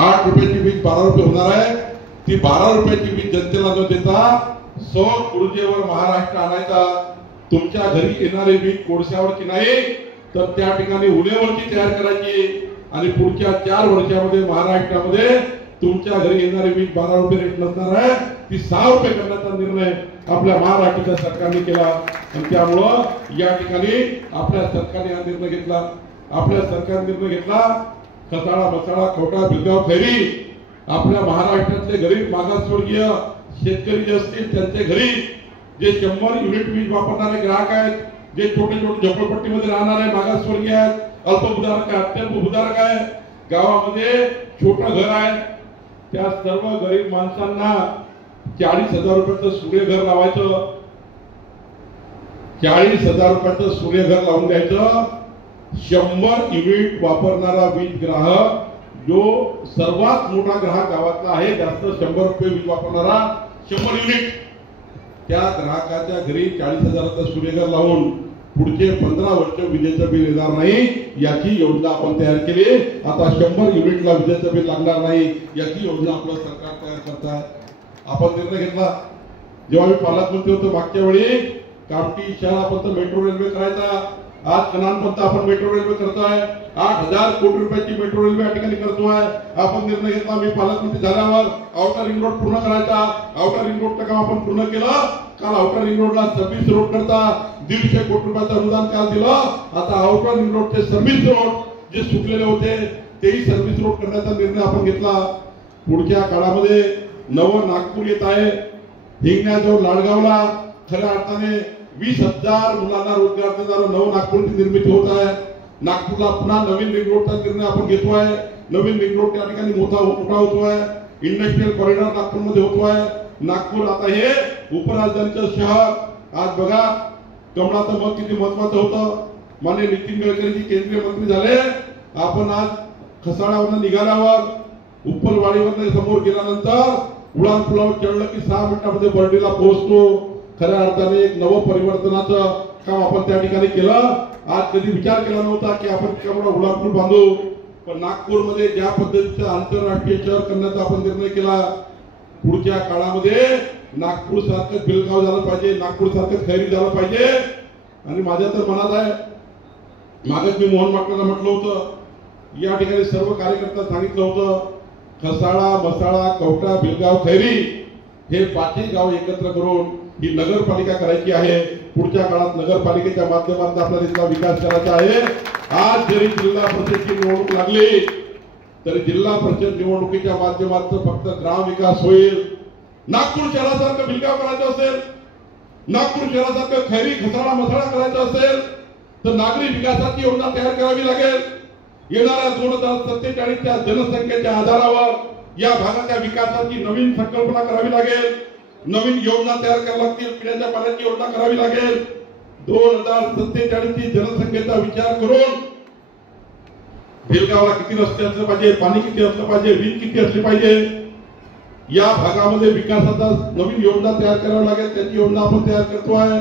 8 रुपयाची वीज 12 रुपये होणार आहे। ती 12 रुपयाची वीज जनतेला न देता सौर ऊर्जेवर महाराष्ट्र आणायचा। तुमच्या घरी येणारी वीज कोळशावरची नाही तर त्या ठिकाणी उन्हेवरची तयार करायची आणि पुढच्या 4 वर्षामध्ये महाराष्ट्रामध्ये तुमच्या घरी येणारी वीज 12 रुपये रेट नसणार आहे, ती 6 रुपये करण्याचा निर्णय आपल्या महाराष्ट्राच्या सरकारने केला। आणि त्यामुळं या ठिकाणी आपल्या सरकारने हा निर्णय घेतला। आपल्या सरकारने निर्णय घेतला खसाळा मसाळा कवठा भिलगाव खैरी आपल्या महाराष्ट्रातले गरीब मागासवर्गीय शेतकरी जे असतील त्यांच्या घरी जे 100 युनिट वीज वापरणारे ग्राहक आहेत, जे छोटे छोटे झोपडपट्टीमध्ये राहणारे मागासवर्गीय आहेत, अल्पभूधारक आहे, अत्यल्पभूधारक आहे, गावामध्ये छोटं घर आहे, त्या सर्व गरीब माणसांना 40,000 रुपयाचं सूर्यघर लावायचं। 40,000 रुपयाचं सूर्यघर लावून द्यायचं। 100 युनिट वापरणारा वीज ग्राहक जो सर्वात मोठा ग्राहक गावातला आहे, जास्त 100 रुपये वीज वापरणारा 100 युनिट, त्या ग्राहकाच्या घरी 40,000चं सूर्यघर लावून पुढचे 15 वर्ष विजेचं बिल येणार नाही याची योजना आपण तयार केली। आता 100 युनिटला विजेचं बिल लागणार नाही याची योजना आपलं सरकार तयार करत आहे। आपण निर्णय घेतला जेव्हा मी पालकमंत्री होतो मागच्या वेळी कामठी शहरापर्यंत मेट्रो रेल्वे करायचा। आज कनानपर्यंत आपण मेट्रो रेल्वे करतोय। 8,000 कोटी रुपयाची मेट्रो रेल्वे या ठिकाणी करतोय। आपण निर्णय घेतला मी पालकमंत्री झाल्यावर आउटर रिंग रोड पूर्ण करायचा। आउटर रिंग रोडचं काम आपण पूर्ण केलं। काल आउटर रिंग रोडला सर्व्हिस रोड करता 150 कोटी रुपयाचं अनुदान काल दिलं। आता आउटर रिंग रोडचे सर्व्हिस रोड जे सुटलेले होते तेही सर्व्हिस रोड करण्याचा निर्णय आपण घेतला। पुढच्या काळामध्ये नवं नागपूर येत आहे। हिंगण्याजवळ लाडगावला खऱ्या अर्थाने 20,000 मुलांना रोजगार देणारं नवं नागपूरची निर्मिती होत आहे। नागपूरला पुन्हा नवीन रिंग रोडचा निर्णय आपण घेतोय। नवीन रिंग रोड त्या ठिकाणी मोठा होतोय। इंडस्ट्रियल कॉरिडॉर नागपूरमध्ये होतोय। नागपूर आता हे उपराजधानीचं शहर। आज बघा कमळाचं मत किती महत्वाचं होतं। माननीय नितीन गडकरी केंद्रीय मंत्री झाले। आपण आज खसाळावरून निघाल्यावर उप्पलवाडीवर समोर गेल्यानंतर उडान पुलावर चढलं की 6 मिनिटांमध्ये बर्डीला पोहोचतो। खऱ्या अर्थाने एक नवं परिवर्तनाचं काम आपण त्या ठिकाणी केलं। आज कधी विचार केला नव्हता की आपण त्यामुळे उडान पूल बांधू, पण नागपूरमध्ये ज्या पद्धतीचं आंतरराष्ट्रीय शहर करण्याचा आपण निर्णय केला, पुढच्या काळामध्ये नागपूर सारखं भिलगाव झालं पाहिजे, नागपूर सारखं खैरी झालं पाहिजे। आणि माझ्या तर मनात आहे, मागच मी मोहन माकडांना म्हटलं होतं, या ठिकाणी सर्व कार्यकर्ता सांगितलं होतं खसाळा मसाळा कवठा भिलगाव खैरी हे 5ही गाव एकत्र करून ही नगरपालिका करायची आहे। पुढच्या काळात नगरपालिकेच्या माध्यमातून आपल्याला इथला विकास करायचा आहे। आज जरी जिल्हा परिषदेची निवडणूक लागली तरी जिल्हा परिषद निवडणुकीच्या माध्यमातून फक्त ग्राम विकास होईल। नागपूर शहरासारखं भिलगाव करायचं असेल, नागपूर शहरासारखं खैरी खसाळा मसाळा करायचं असेल तर नागरी विकासाची योजना तयार करावी लागेल। येणाऱ्या 2047च्या जनसंख्येच्या आधारावर या भागाच्या विकासाची नवीन संकल्पना करावी लागेल, नवीन योजना तयार करावी लागतील, पिण्याच्या पाण्याची योजना करावी लागेल। 2047ची जनसंख्येचा विचार करून भिलगावला किती रस्ते असले पाहिजे, पाणी किती असलं पाहिजे, वीज किती असली पाहिजे, या भागामध्ये विकासाचा नवीन योजना तयार करावी लागेल। त्याची योजना आपण तयार करतोय।